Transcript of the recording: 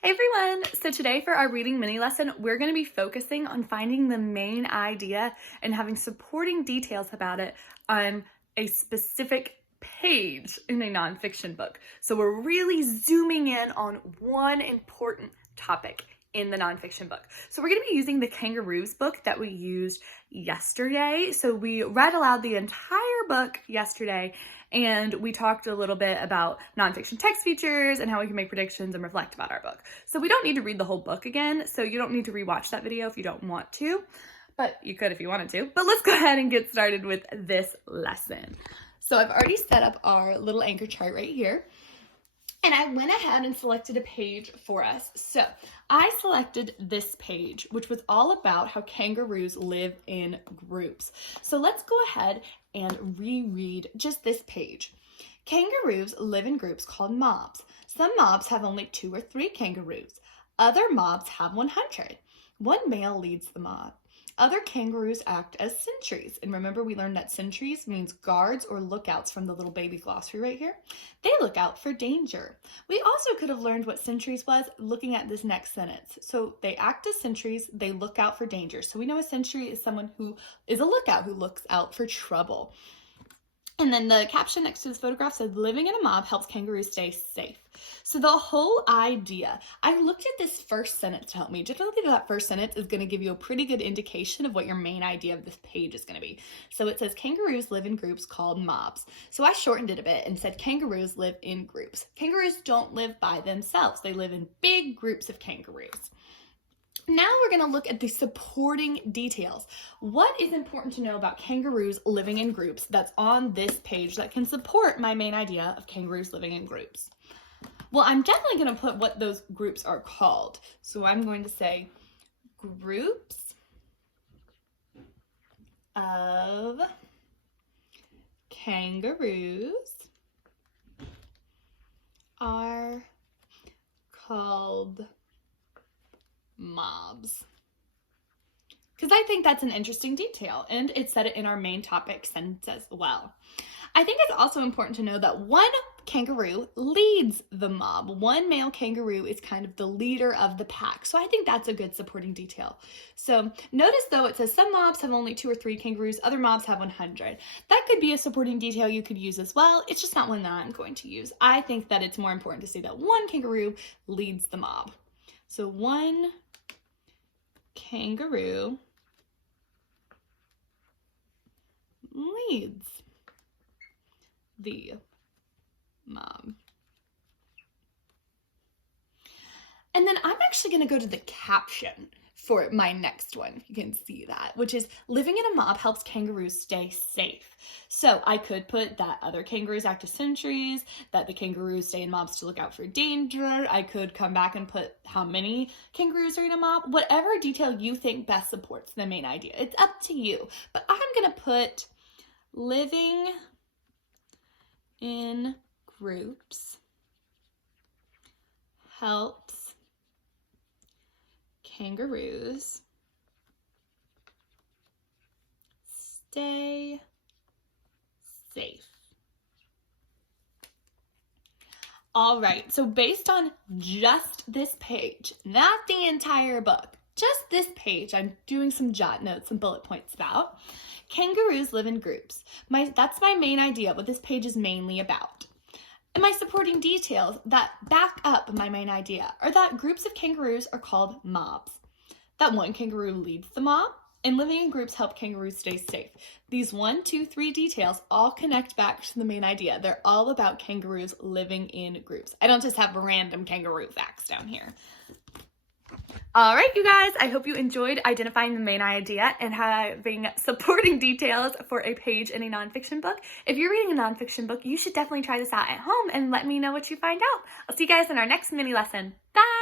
Hey everyone! So today for our reading mini lesson, we're going to be focusing on finding the main idea and having supporting details about it on a specific page in a nonfiction book. So we're really zooming in on one important topic in the nonfiction book. So we're going to be using the Kangaroos book that we used yesterday. So we read aloud the entire book yesterday, and we talked a little bit about nonfiction text features and how we can make predictions and reflect about our book. So we don't need to read the whole book again, so you don't need to rewatch that video if you don't want to, but you could if you wanted to. But let's go ahead and get started with this lesson. So I've already set up our little anchor chart right here, and I went ahead and selected a page for us. So I selected this page, which was all about how kangaroos live in groups. So let's go ahead and reread just this page. Kangaroos live in groups called mobs. Some mobs have only 2 or 3 kangaroos. Other mobs have 100. One male leads the mob. Other kangaroos act as sentries. And remember, we learned that sentries means guards or lookouts from the little baby glossary right here. They look out for danger. We also could have learned what sentries was looking at this next sentence. So they act as sentries, they look out for danger. So we know a sentry is someone who is a lookout, who looks out for trouble. And then the caption next to this photograph said, living in a mob helps kangaroos stay safe. So the whole idea, I looked at this first sentence to help me. Generally, that first sentence is going to give you a pretty good indication of what your main idea of this page is going to be. So it says kangaroos live in groups called mobs. So I shortened it a bit and said kangaroos live in groups. Kangaroos don't live by themselves. They live in big groups of kangaroos. Now we're going to look at the supporting details. What is important to know about kangaroos living in groups that's on this page that can support my main idea of kangaroos living in groups? Well, I'm definitely going to put what those groups are called. So I'm going to say groups of kangaroos are called mobs. Because I think that's an interesting detail, and it said it in our main topic sentence as well. I think it's also important to know that one kangaroo leads the mob. One male kangaroo is kind of the leader of the pack. So I think that's a good supporting detail. So notice though it says some mobs have only 2 or 3 kangaroos, other mobs have 100. That could be a supporting detail you could use as well. It's just not one that I'm going to use. I think that it's more important to say that one kangaroo leads the mob. So one kangaroo leads the mob. And then I'm actually going to go to the caption for my next one. You can see that, which is living in a mob helps kangaroos stay safe. So I could put that other kangaroos act as sentries, that the kangaroos stay in mobs to look out for danger. I could come back and put how many kangaroos are in a mob, whatever detail you think best supports the main idea. It's up to you, but I'm going to put living in groups helps kangaroos stay safe. All right, so based on just this page, not the entire book, just this page, I'm doing some jot notes and bullet points about. Kangaroos live in groups. That's my main idea, what this page is mainly about. And my supporting details that back up my main idea are that groups of kangaroos are called mobs, that one kangaroo leads the mob, and living in groups help kangaroos stay safe. These 1, 2, 3 details all connect back to the main idea. They're all about kangaroos living in groups. I don't just have random kangaroo facts down here. All right, you guys, I hope you enjoyed identifying the main idea and having supporting details for a page in a nonfiction book. If you're reading a nonfiction book, you should definitely try this out at home and let me know what you find out. I'll see you guys in our next mini lesson. Bye!